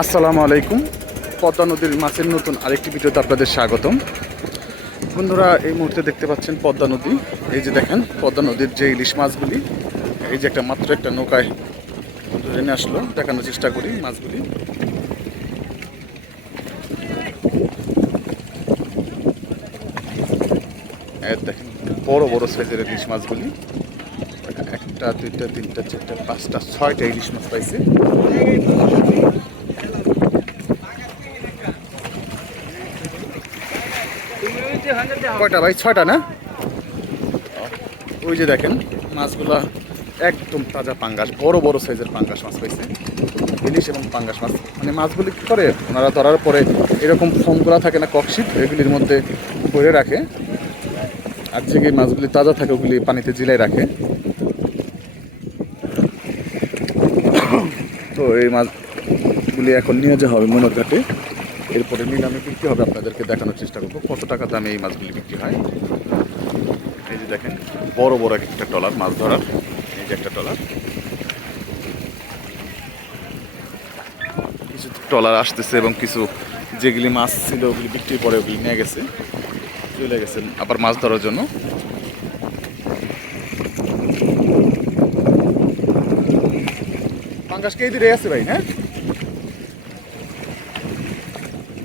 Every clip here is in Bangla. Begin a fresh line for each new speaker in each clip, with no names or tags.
আসসালামু আলাইকুম। পদ্মা নদীর মাছের নতুন আরেকটি ভিডিওতে আপনাদের স্বাগতম। বন্ধুরা, এই মুহূর্তে দেখতে পাচ্ছেন পদ্মা নদী। এই যে দেখেন, পদ্মা নদীর যে ইলিশ মাছগুলি, এই যে একটা মাত্র একটা নৌকায় ধরে নিয়ে আসলো, দেখানোর চেষ্টা করি মাছগুলি। দেখেন, বড় বড় সাইজের ইলিশ মাছগুলি। একটা, দুইটা, তিনটা, চারটা, পাঁচটা, ছয়টা ইলিশ মাছ পাইছে। কয়টা ভাই? ছয়টা না? ওই যে দেখেন, মাছগুলা একদম তাজা পাঙ্গাস, বড় বড় সাইজের পাঙ্গাস মাছ পাইছে। ইলিশ এবং পাঙ্গাস মাছ। মানে মাছগুলি কী করে? ওনারা ধরার পরে এরকম ফোমগুলা থাকে না, ককশিট, এগুলির মধ্যে ভরে রাখে। আর যে মাছগুলি তাজা থাকে, ওগুলি পানিতে জিলাই রাখে। তো এই মাছগুলি এখন নিয়ে যাওয়া হবে মনোর ঘাটে এরপরে নিলামে বিক্রি হবে আপনাদেরকে দেখানোর চেষ্টা করব। কত টাকা দামে এই মাছগুলি বিক্রি হয়? এই যে দেখেন, বড় বড় এক একটা টলার মাছ ধরার। এই যে একটা টলার। কিছু টলার আসতেছে এবং কিছু যেগুলি মাছ ছিল ওগুলি বিক্রি পরে ওগুলি নিয়ে গেছে, চলে গেছে আবার মাছ ধরার জন্য। পাঙ্গাস কে দিলে আছে ভাই হ্যাঁ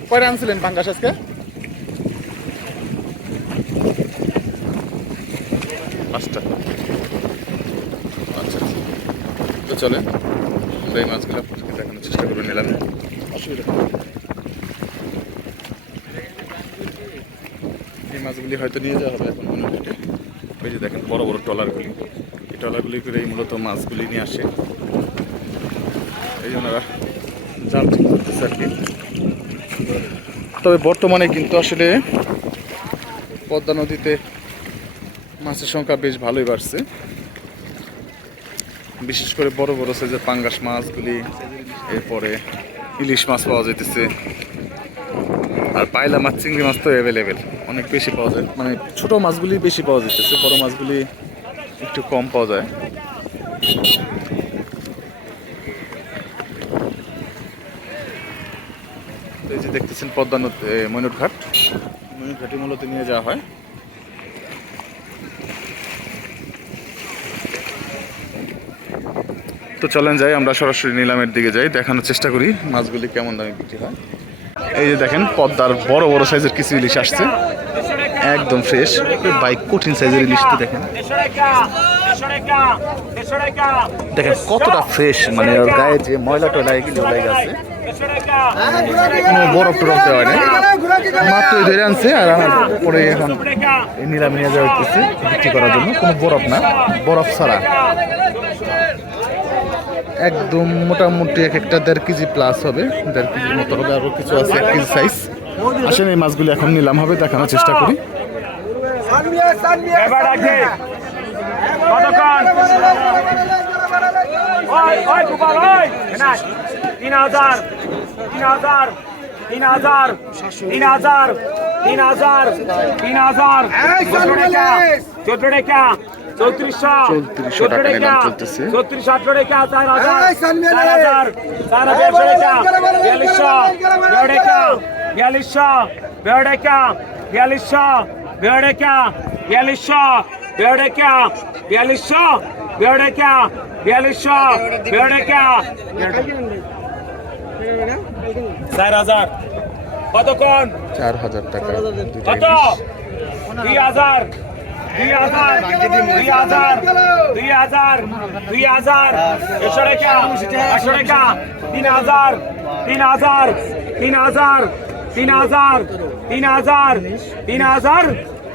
কয়টা আনছিলেন পাঙ্গাস আজকে? পাঁচটা। আচ্ছা আচ্ছা। তো চলেন এই মাছগুলো আপনাদেরকে দেখানোর চেষ্টা করে নিলাম। অসুবিধা এই মাছগুলি হয়তো নিয়ে যাওয়া হবে এখন মনে ওই যে দেখেন বড় বড় ট্রলারগুলি। এই ট্রলারগুলি করে মূলত মাছগুলি নিয়ে আসে। এই জন্য জাল ঠিক করতেছে আর কি। তবে বর্তমানে কিন্তু আসলে পদ্মা নদীতে মাছের সংখ্যা বেশ ভালোই বাড়ছে। বিশেষ করে বড় বড় সাইজের পাঙ্গাস মাছগুলি, এরপরে ইলিশ মাছ পাওয়া যাইতেছে। আর পায়লা মাছ, চিংড়ি মাছ তো অ্যাভেলেবেল অনেক বেশি পাওয়া যায়। মানে ছোট মাছগুলি বেশি পাওয়া যাইতেছে, বড় মাছগুলি একটু কম পাওয়া যায়। যে দেখতেছেন পদ্মা নদী ময়ূর ঘাট ময়ূর ঘাটে মূলত নিয়ে যাওয়া হয়। তো চলেন যাই, আমরা সরাসরি নিলামের দিকে যাই, দেখানোর চেষ্টা করি মাছগুলি কেমন দামে বিক্রি হয়। এই যে দেখেন, পদ্মার বড় বড় সাইজের কিছু ইলিশ আসছে। একদম ফ্রেশ বাইক কঠিন সাইজের ইলিশ দেখেন। দেখেন কতটা ফ্রেশ মানে ওর গায়ে যে ময়লা টয়লা এগুলো লেগে আছে। কোনো বরফ টরফ দেওয়া নেই মাত্র ধরে আনছে আর আমার পরে এখন নিলামে নিয়ে যাওয়া হচ্ছে বিক্রি করার জন্য। কোনো বরফ না, বরফ ছাড়া। একদম মোটামুটি এক একটা দেড় কেজি প্লাস হবে। দেড় কেজির মতো হবে আরও কিছু আছে, এক কেজি সাইজ আসেন এই মাছগুলি এখন নিলাম হবে, দেখানোর চেষ্টা করি।
কতক্ষণ? তিন হাজার তিন হাজার তিন হাজার তিন হাজার তিন হাজার তিন হাজার চোদ্দ টাকা চোদ্দ টাকা চৌত্রিশশো
3400 টাকা নিলাম চলতেছে।
চৌত্রিশ আটশো টাকা চার হাজার চার হাজার চার হাজার টাকা বিয়াল্লিশশো বেড় টাকা বিয়াল্লিশশো বেড় টাকা বিয়াল্লিশশো বেড় টাকা বিয়াল্লিশশো বেড় টাকা বিয়াল্লিশশো বেড় টাকা বিয়াল্লিশশো বেড় টাকা চার হাজার। কতক্ষণ
চার হাজার টাকা।
কত? দুই হাজার। দুই হাজার। দুই হাজার। দুই হাজার। দুই হাজার। একশো টাকা। একশো টাকা। তিন হাজার। তিন হাজার। তিন হাজার। তিন হাজার। তিন হাজার। তিন হাজার।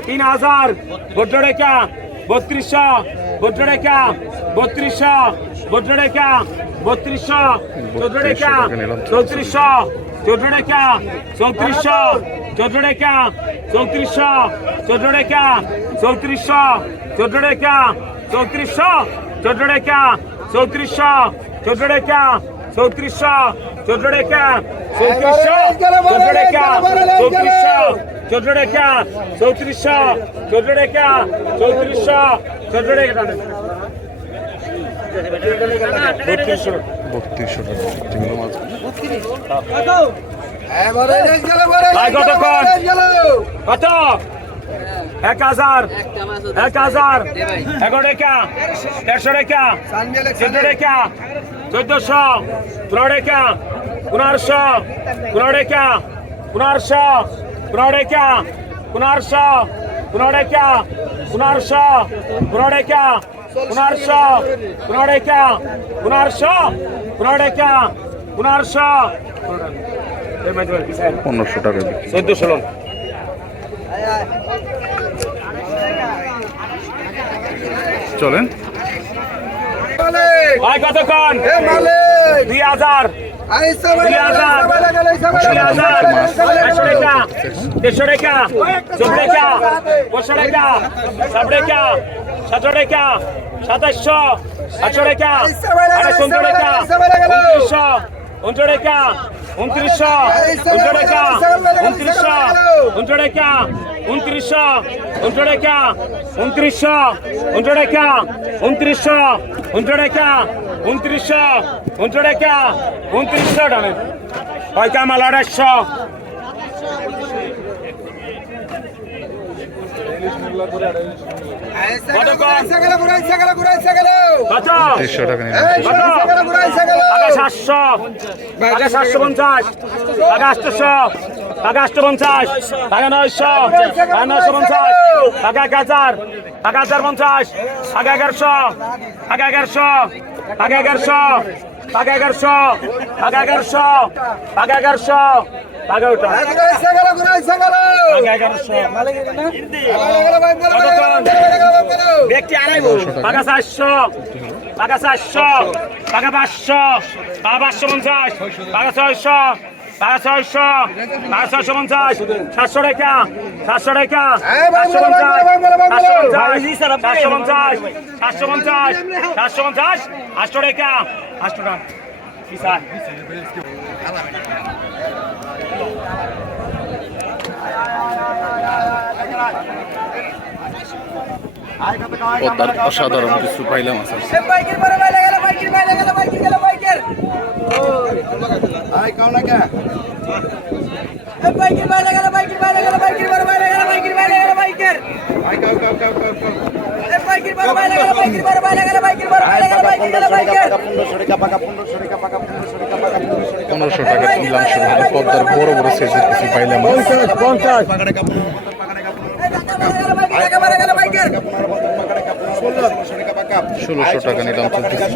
তিন হাজার। বড্ড টাকা বত্রিশশো। টাকা বত্রিশশো টাকা বত্রিশশো টাকা চৌত্রিশশো টাকা চৌত্রিশশো টাকা চৌত্রিশশো টাকা চৌত্রিশশো টাকা চৌত্রিশশো টাকা চৌত্রিশশো টাকা চৌত্রিশশো টাকা চৌত্রিশশো টাকা চৌত্রিশশো চোদ্দ টাকা চৌত্রিশশো চোদ্দ টাকা চৌত্রিশশো চোদ্দ টাকা বত্রিশশো।
বত্রিশশো টাকা।
কত? এক হাজার। এক হাজার। এগারো টাকা দেড়শো টাকা চোদ্দ টাকা চোদ্দশো পনেরো টাকা পনেরোশো পনেরো টাকা পনেরোশো টাকা পনেরোশো পনেরো টাকা পনেরোশো পনেরো টাকা পনেরোশো পনেরো টাকা পনেরোশো পনেরো টাকা পনেরোশো
পনেরোশো টাকা বিক্রি।
চোদ্দ ষোলো
চলেন।
ভাই কতক্ষণ? দুই হাজার। দেড়শো টাকা চোদ্দ টাকা পঁচিশশো টাকা সাত টাকা সতেরো টাকা সাতাশশো আটশো টাকা আঠাশশো টাকা উনত্রিশশো উনত্রিশ টাকা উনত্রিশশো উনত্রিশ টাকা উনত্রিশশো উনত্রিশ টাকা উনত্রিশশো উনত্রিশ টাকা উনত্রিশশো উনত্রিশ টাকা উনত্রিশশো উনত্রিশ টাকা উনত্রিশশো উনত্রিশ টাকা উনত্রিশশো টাকা হয় কামাল আড়াইশো
টাকা
সাতশো। সাতশো পঞ্চাশ। আটশো আগে আটশো পঞ্চাশ। আগে নয়শো। আগে নয়শো পঞ্চাশ। আগে এক হাজার। আগে হাজার পঞ্চাশ। আগে এগারোশো। আগে এগারোশো। আগে এগারোশো আগে এগারোশো আগে এগারোশো আগে এগারোশো আগে ওটা। ব্যক্তি আড়াইবো টাকা চারশো টাকা চারশো টাকা পাঁচশো টাকা পাঁচশো পঞ্চাশ টাকা ছয়শো টাকা ছয়শো টাকা ছয়শো পঞ্চাশ সাতশো টাকা সাতশো টাকা সাতশো পঞ্চাশ সাতশো পঞ্চাশ সাতশো পঞ্চাশ সাতশো পঞ্চাশ আটশো টাকা আটশো টাকা। কি স্যার
পদ্মার অসাধারণ কিছু পাইলাম আছে পনেরোশো টাকা নিলাম শুরু হলো পদ্মার বড় বড় সাইজের কিছু পাইলাম ষোলোশো টাকা নিলাম চলতেছে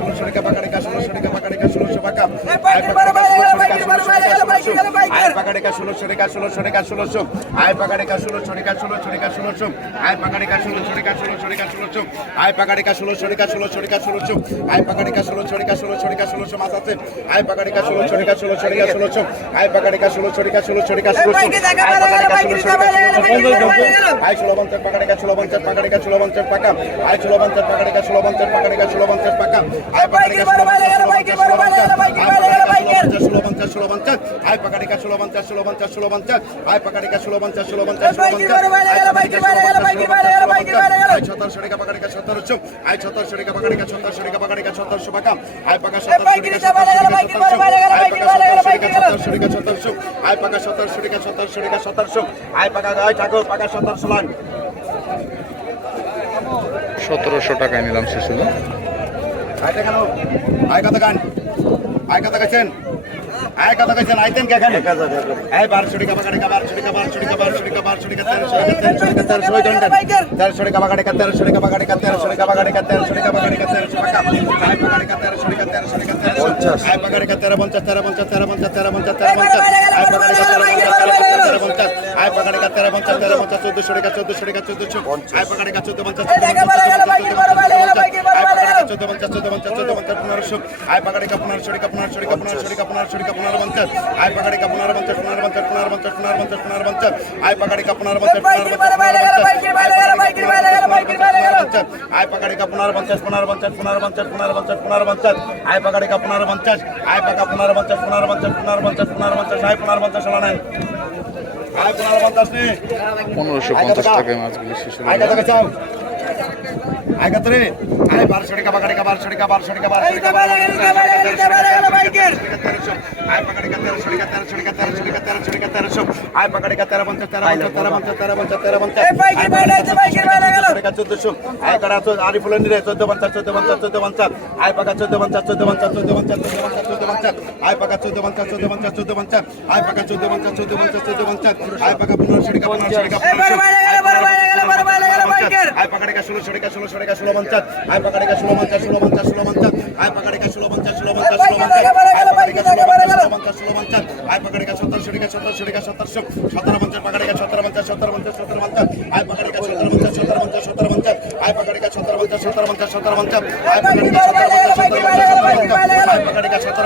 আয় পাকাড়েকা ষোলোশো রেখা ষোলোশো রেখা ষোলোশো আয় পাকাড়েকা ষোলোশো রেখা ষোলোশো রেখা ষোলোশো আয় পাকাড়েকা ষোলোশো রেখা ষোলোশো রেখা ষোলোশো আয় পাকাড়েকা ষোলোশো রেখা ষোলোশো রেখা ষোলোশো আয় পাকাড়েকা ষোলোশো রেখা ষোলোশো রেখা ষোলোশো মাছ আছে আয় পাকাড়েকা ষোলোশো রেখা ষোলোশো রেখা ষোলোশো আয় পাকাড়েকা ষোলোশো রেখা ষোলোশো রেখা ষোলোশো আয় ষোলো পঞ্চাশ পাকাড়েকা ষোলো পঞ্চাশ পাকাড়েকা ষোলো পঞ্চাশ পাকা আয় পঞ্চাশ পাকাড়েকা ষোলো পঞ্চাশ পাকাড়েকা ষোলো পঞ্চাশ পাকা আয় পাকাড়েকা ষোলো পঞ্চাশ ষোলো পঞ্চাশ ষোলো পঞ্চাশ ষোলো পঞ্চাশ আয় পাকাড়েকা ষোলো পঞ্চাশ ষোলো পঞ্চাশ ষোলো পঞ্চাশ আয় পাকাড়েকা ষোলো পঞ্চাশ ষোলো পঞ্চাশ সতেরোশো রেখা পাকাড়েকা সতেরোশো আয় সতেরোশো রেখা পাকাড়েকা সতেরোশো রেখা পাকাড়েকা সতেরোশো পাকা আয় পাকা সতেরোশো রেখা সতেরোশো রেখা সতেরোশো আয় পাকা সতেরোশো রেখা সতেরোশো রেখা সতেরোশো আয় পাকা আয় ঠাকুর পাকা সতেরোশো লাইন
সতেরোশো টাকায় নিলাম শেষ হলো
আয়টা কেন আয় কথা গান আয় কথা গেছেন আয় কথা গেছেন আইতেন কে এখানে আয় বারোশো টাকা বাগাড়ে বারোশো টাকা বারোশো টাকা বারোশো টাকা বারোশো টাকা তেরোশো টাকা তেরোশো টাকা তেরোশো টাকা তেরোশো টাকা বাগাড়ে তেরোশো টাকা বাগাড়ে তেরোশো টাকা বাগাড়ে তেরোশো টাকা বাগাড়ে তেরোশো টাকা আয় বাগাড়ে তেরোশো টাকা তেরোশো টাকা তেরোশো আয় বাগাড়ে তেরো পঞ্চাশ তেরো পঞ্চাশ তেরো পঞ্চাশ তেরো পঞ্চাশ তেরো পঞ্চাশ আয় বাগাড়ে তেরো পঞ্চাশ তেরো পঞ্চাশ তেরো পঞ্চাশ আয় বাগাড়ে তেরো পঞ্চাশ তেরো পঞ্চাশ চোদ্দশো টাকা চোদ্দশো টাকা চোদ্দশো আয় বাগাড়ে চোদ্দ পঞ্চাশ চোদ্দ পঞ্চাশ চোদ্দ পঞ্চাশ চোদ্দ পঞ্চাশ পনেরোশো আয় পাকাড়িকা পনেরোশো টাকা পনেরোশো টাকা পনেরোশো টাকা পনেরোশো টাকা পনেরো পঞ্চাশ আয় পনেরো পঞ্চাশ পনেরো পঞ্চাশ পনেরো পঞ্চাশ পনেরো পঞ্চাশ পনেরো পঞ্চাশ আয় পনেরো পঞ্চাশ পনেরো পঞ্চাশ আয় পনেরো পঞ্চাশ পনেরো পঞ্চাশ পনেরো পঞ্চাশ পনেরো পঞ্চাশ পনেরো পঞ্চাশ আয় পাকাড়িকা পনেরো পঞ্চাশ আয় পাকা পনেরো পঞ্চাশ পনেরো পঞ্চাশ পনেরো পঞ্চাশ পনেরো পঞ্চাশ আয় পনেরো পঞ্চাশ নেন আয় পনেরো পঞ্চাশ নেই
পনেরোশো পঞ্চাশ টাকায় মাছগুলি শেষ হলো
আয় কথা চাও আয় কত রে আয় বারোশো টাকা বাগাড়ি কা বারোশো টাকা বারোশো টাকা বারোশো টাকা আয় পাকাড়ি কা তেরোশো টাকা তেরোশো টাকা তেরোশো টাকা তেরোশো টাকা তেরোশো আয় পাকাড়ি কা তেরো পঞ্চাশ তেরো পঞ্চাশ তেরো পঞ্চাশ তেরো পঞ্চাশ তেরো পঞ্চাশ টাকা চোদ্দশো আয় কাটা আরি ফুলের নিরে চোদ্দ পঞ্চাশ চোদ্দ পঞ্চাশ চোদ্দ পঞ্চাশ আয় পাকা চোদ্দ পঞ্চাশ চোদ্দ পঞ্চাশ চোদ্দ পঞ্চাশ চোদ্দ পঞ্চাশ চোদ্দ পঞ্চাশ আয় পাকা চোদ্দ পঞ্চাশ চোদ্দ পঞ্চাশ চোদ্দ পঞ্চাশ আয় পাকা চোদ্দ পঞ্চাশ চোদ্দ পঞ্চাশ চোদ্দ পঞ্চাশ আয় পাকা পনেরোশো টাকা পনেরোশো টাকা সতেরো টাকা সতেরো পঞ্চাশ সতেরো পঞ্চাশ সতেরো টাকা সতেরো পঞ্চাশ সতেরো পঞ্চাশ সতেরো টাকা সতেরো পঞ্চাশ সতেরো পঞ্চাশ সতেরো টাকা সতেরো পঞ্চাশ সতেরো পঞ্চাশ সতেরো আয় পাকা টাকা সতেরো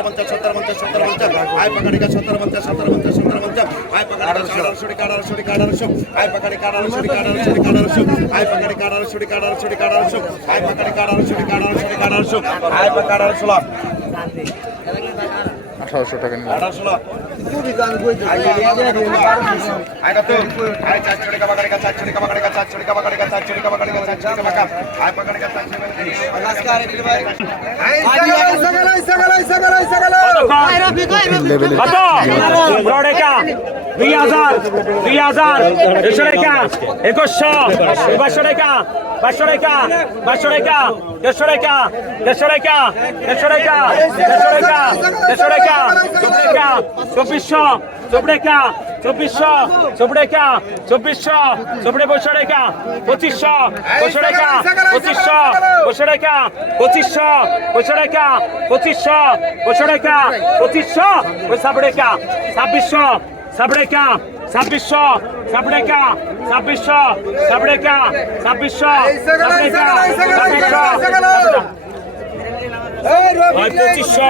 পঞ্চাশ সতেরো পঞ্চাশ সতেরো আয় পাকা টাকা সতেরো পঞ্চাশ সতেরো পঞ্চাশ সতেরো পঞ্চাশ আয় পাকা টাকা আঠারোশো টাকা আঠারোশো টাকা আঠারোশো আয় পাকা টাকা আঠারোশো টাকা আঠারোশো টাকা আঠারোশো আয় পাকা টাকা আঠারোশো টাকা আঠারোশো টাকা আঠারোশো আয় পাকা আঠারোশো লাখ
আঠারোশো টাকা নিলাম
আঠারোশো লাখ আয় কত আয় টাকা বাগাড়ি টাকা টাকা টাকা টাকা
দুই হাজার দুই হাজার দুশো রেখা একুশশো দেড়শো দেড়শো দেড়শো দেড়শো দেড়শো রেখা চব্বিশশো চোপ রেখা চব্বিশশো চোপ রেখা চব্বিশশো, চোপড়ে বসে রেখা পঁচিশশো বসে রেখা পঁচিশশো বসে রেখা পঁচিশশো বসে রেখা পঁচিশশো বসে রেখা পঁচিশশো, ওই সাবরেখা ছাব্বিশশো সাবরেখা ছাব্বিশশো সাবরেখা ছাব্বিশশো সাবরেখা ছাব্বিশশো সাবরেখা ছাব্বিশশো পঁচিশশো।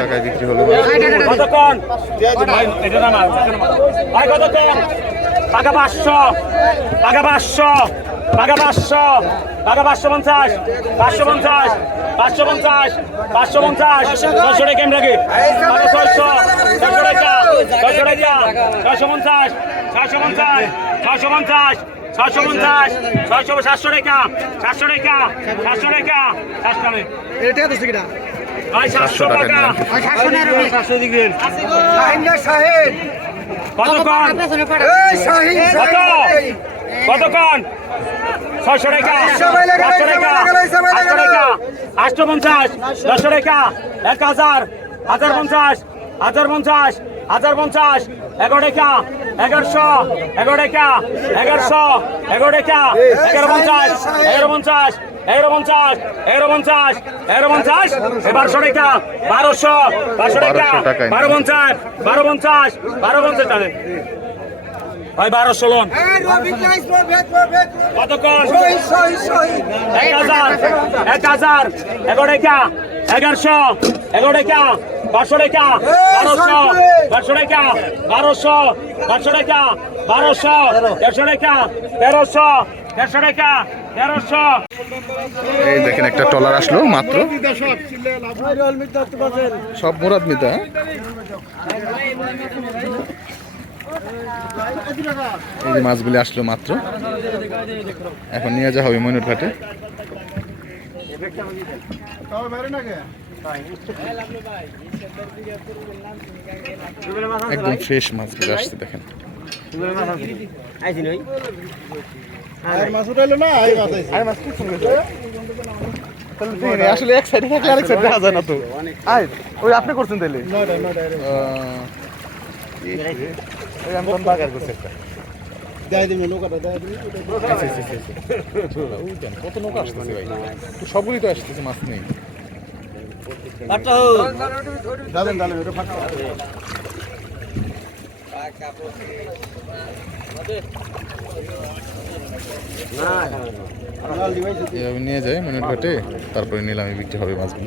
টাকায় বিক্রি হলো।
কতক্ষণ? ভাই কতক্ষণ? টাকা পাঁচশো টাকা পাঁচশো টাকা পাঁচশো টাকা পাঁচশো পঞ্চাশ পাঁচশো পঞ্চাশ পাঁচশো পঞ্চাশ পাঁচশো পঞ্চাশ ছয়শো টাকা রাখি। টাকা ছয়শো ছয়শো টাকা ছয়শো টাকা ছয়শো পঞ্চাশ ছয়শো পঞ্চাশ ছয়শো পঞ্চাশ ছয়শো পঞ্চাশ ছয়শো সাতশো টাকা সাতশো টাকা সাতশো টাকা সাতশো টাকা। ভাই সাতশো টাকা সাতশো দিবেন কতক্ষণ কত কতক্ষণ ছয়শো টাকা। পাঁচশো টাকা। আটশো টাকা। আটশো পঞ্চাশ দশশো টাকা। এক হাজার হাজার পঞ্চাশ হাজার পঞ্চাশ হাজার পঞ্চাশ এগারো টাকা। এগারোশো এগারো টাকা এগারোশো এগারো টাকা এগারো পঞ্চাশ এগারো পঞ্চাশ এগারো পঞ্চাশ এগারো পঞ্চাশ এগারো পঞ্চাশ বারোশো টাকা বারোশো বারোশো টাকা
1200 টাকায়।
বারো পঞ্চাশ বারো পঞ্চাশ বারো পঞ্চাশ ভাই বারোশো লোন কতক্ষণ এক হাজার এক হাজার। এগারো টাকা এগারোশো। এগারো টাকা বারোশো টাকা বারোশো। বারোশো টাকা বারোশো। বারোশো টাকা বারোশো। দেড়শো টাকা তেরোশো। দেড়শো টাকা তেরোশো।
এই দেখেন একটা টলার আসলো মাত্র। সব মুরাদ মিতা হ্যাঁ? এই যে মাছগুলি আসলো মাত্র। এখন নিয়ে যাওয়া হবে ময়ূর ঘাটে। একদম ফ্রেশ মাছগুলো আসছে দেখেন। আসলে এক সাইডে থাকলে আরেক সাইডে দেখা যায় না তো। আয় ওই আপনি করছেন তাহলে ওই বাগার করছি একটা। আচ্ছা, আচ্ছা, আচ্ছা, কত নৌকা আসতেছে ভাই? সবগুলি তো আসতেছে মাছ নেই। নিয়ে যায় মিনিট ঘাটে। তারপরে নিলামে বিক্রি হবে মাছগুলো।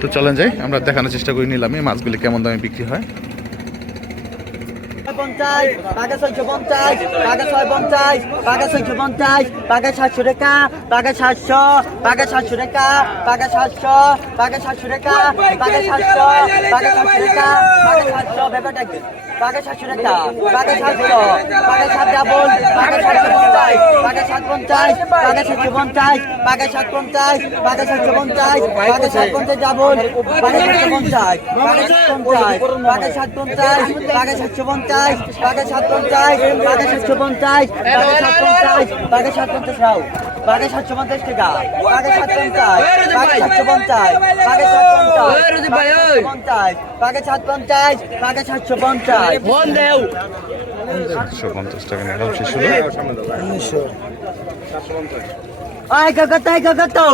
তো চলেন যাই, আমরা দেখানোর চেষ্টা করি নিলাম, এই মাছগুলি কেমন দামে বিক্রি হয়।
পঞ্চাশ পঞ্চাশ পঞ্চাশ পঞ্চাশ সাতশো পাকা সাতশো টাকা পাকা সাতশো পাকা সাত ডাবল পাকা সাতশো পঞ্চাশ পাকা সাত পঞ্চাশ পাকা সাতশো পঞ্চাশ পাকা সাত পঞ্চাশ পাকা সাতশো পঞ্চাশ পাকা সাত পঞ্চাশ ডাবল পাকা সাতশো পঞ্চাশ পাকা সাত পঞ্চাশ পাকা সাত পঞ্চাশ পাকা সাতশো পঞ্চাশ পাকা সাত পঞ্চাশ পাকা সাতশো পঞ্চাশ পাকা সাত পঞ্চাশ পাকা সাত পঞ্চাশ রাও বাঘে সাতশো পঞ্চাশ টাকা। বাঘে সাতশো পঞ্চাশ বাঘে সাতশো পঞ্চাশ বাঘে সাত পঞ্চাশ বাঘে সাত পঞ্চাশ বাঘে সাতশো পঞ্চাশ ফোন দেও।
সাতশো পঞ্চাশ টাকা নিলাম শেষ হলো।
উনিশশো আয় কাকা তাই কাকা তো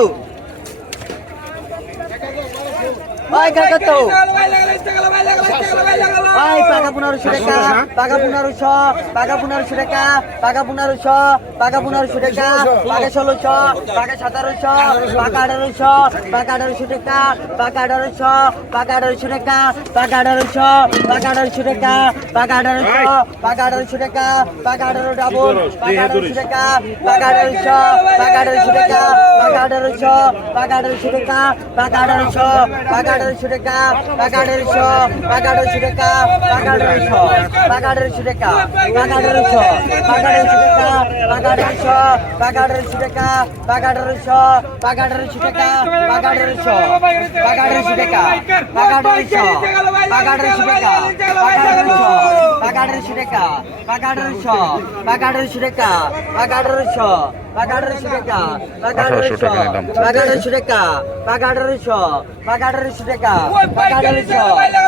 আয় কাকা তো Ay, paga পনেরোশো টাকা পাকা পনেরোশো পাকা পনেরোশো টাকা পাকা পনেরোশো পাকা পনেরোশো টাকা পাকা ষোলোশো পাকা সতেরোশো পাকা আঠারোশো পাকা আঠারোশো টাকা পাকা আঠারোশো পাকা আঠারোশো টাকা পাকা আঠারোশো পাকা আঠারোশো টাকা পাকা আঠারোশো পাকা আঠারোশো টাকা পাকা আঠারো ডাবল পাকা আঠারোশো টাকা পাকা আঠারোশো পাকা আঠারোশো টাকা পাকা আঠারোশো পাকা আঠারোশো টাকা পাকা আঠারোশো পাকা আঠারোশো টাকা পাকা আঠারোশো পাকা আঠারোশো টাকা পাকা আঠারোশো পাকা আঠারোশো টাকা পাকা আঠারোশো পাকা আঠারোশো টাকা পাকা আঠারোশো পাকা আঠারোশো টাকা পাকা আঠারোশো পাকা আঠারোশো টাকা পাকা আঠারোশো পাকা আঠারোশো টাকা পাকা আঠারোশো পাকা আঠারোশো টাকা পাকা আঠারোশো টাকা পাকা আঠারোশো পাকা আঠারোশো টাকা পাকা আঠারোশো পাকা আঠারোশো টাকা আঠারোশো
আঠারোশো টাকা নিলাম।
পাকা আঠারোশো টাকা পাকা আঠারোশো পাকা আঠারোশো টাকা পাকা আঠারোশো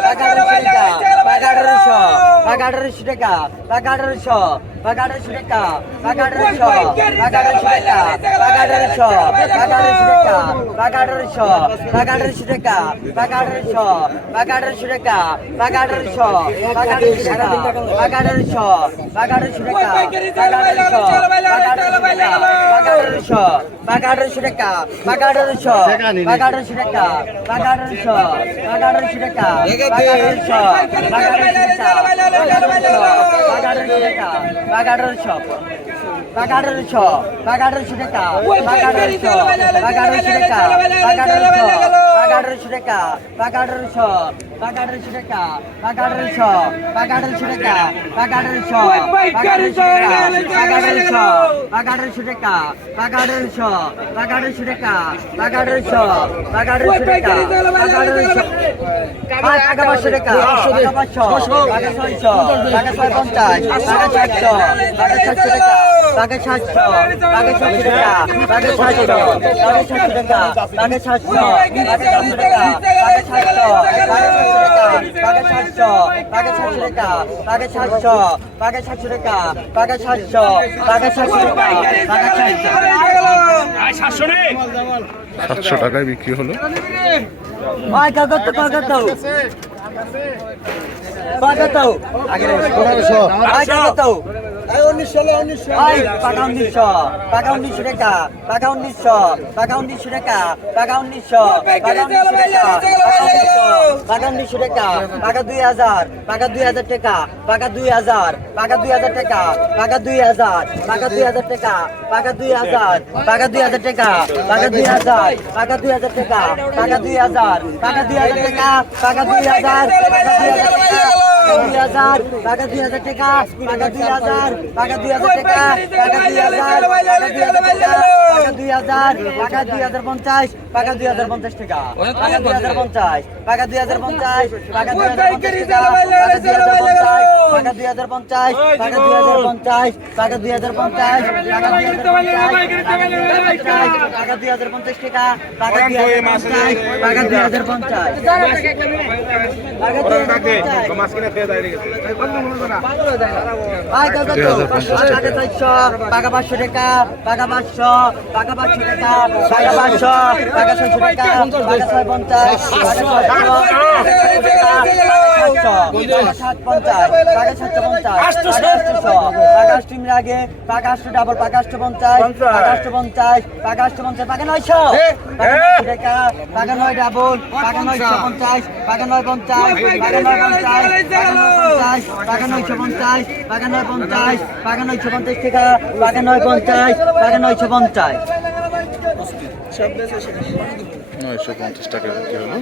পাকা আঠারোশো টাকা টাকা আঠারোশো টাকা আঠারোশো টাকা টাকা আঠারোশো টাকা আঠারোশো টাকা টাকা আঠারোশো টাকা আঠারোশো টাকা টাকা আঠারোশো টাকা আঠারোশো টাকা টাকা আঠারোশো টাকা টাকা আঠারোশো টাকা আঠারোশো টাকা টাকা আঠারোশো টাকা আঠারোশো টাকা আঠারোশো টাকা আঠারোশো টাকা টাকা আঠারোশো টাকা আঠারোশো টাকা আঠারোশো টাকা টাকা আঠারোশো টাকা আঠারোশো টাকা টাকা আঠারোশো টাকা টাকা আঠারোশো টাকা টাকা আঠারোশো বাগাডার চপ বাগাডার চপ টাকা আঠারোশো টাকা আঠারোশো টাকা টাকা আঠারোশো টাকা আঠারোশো টাকা টাকা আঠারোশো টাকা টাকা আঠারোশো টাকা আঠারোশো টাকা টাকা আঠারোশো টাকা আঠারোশো টাকা টাকা আঠারোশো টাকা আঠারোশো টাকা আঠারোশো টাকা আঠারোশো টাকা টাকা আঠারোশো টাকা আঠারোশো টাকা টাকা আঠারোশো টাকা আঠারোশো টাকা টাকা আঠারোশো টাকা পাঁচশো টাকা টাকা পাঁচশো টাকা ছয়শো টাকা ছয় পঞ্চাশ টাকা ছয়শো টাকা ছয়শো টাকা। তাকে সাতশো তাকে সাতশো টাকা তাকে সাতশো তাকে সাতশো টাকা তাকে সাতশো তাকে সাতশো টাকা তাকে সাতশো তাকে সাতশো তাকে সাতশো টাকা তাকে সাতশো তাকে সাতশো টাকা তাকে সাতশো তাকে সাতশো টাকা তাকে সাতশো
সাতশো
সাতশো টাকায় বিক্রি হলো
ভাই কাগজ ওই পাকা উনিশশো পাকা উনিশশো টাকা পাকা উনিশশো পাকা উনিশশো টাকা পাকা উনিশশো পাকা উনিশশো টাকা পাকা উনিশশো টাকা পাকা দুই হাজার পাকা দুই হাজার টাকা পাকা দুই হাজার পাকা দুই হাজার টাকা পাকা দুই হাজার পাকা দুই হাজার টাকা পাকা দুই হাজার পাকা দুই হাজার টাকা পাকা দুই হাজার পাকা দুই হাজার টাকা পাকা দুই হাজার পাকা দুই হাজার টাকা পাকা দুই হাজার পাকা দুই হাজার টাকা দুই হাজার টাকা দুই হাজার টাকা টাকা দুই হাজার টাকা দুই হাজার টাকা টাকা দুই হাজার টাকা দুই হাজার টাকা দুই হাজার পঞ্চাশ টাকা দুই হাজার পঞ্চাশ টাকা টাকা দুই হাজার পঞ্চাশ টাকা দুই হাজার পঞ্চাশ টাকা দুই হাজার পঞ্চাশ টাকা দুই হাজার পঞ্চাশ টাকা দুই হাজার পঞ্চাশ টাকা দুই হাজার পঞ্চাশ টাকা দুই হাজার পঞ্চাশ টাকা দুই হাজার পঞ্চাশ টাকা দুই হাজার পঞ্চাশ টাকা দুই হাজার পঞ্চাশ টাকা দুই হাজার পঞ্চাশ টাকা পাঁচশো টাকা টাকা পাঁচশো টাকা পাঁচশো টাকা টাকা পাঁচশো টাকা ছয়শো টাকা টাকা ছয় পঞ্চাশ আগে পাকাশ ডাবল পাকাশ পঞ্চাশ পাকাশ পঞ্চাশ পাকাশ পঞ্চাশ পাকা নয়শো টাকা পাকা ডাবল পাকা নয়শো পঞ্চাশ পাকা নয় পঞ্চাশ পাকা পঞ্চাশ পাকা নয় পঞ্চাশ নয় পঞ্চাশ নয় নয়শো টাকা। পাকা নয় পঞ্চাশ পাকা নয়শো পঞ্চাশ।
নয়শো টাকা হলো।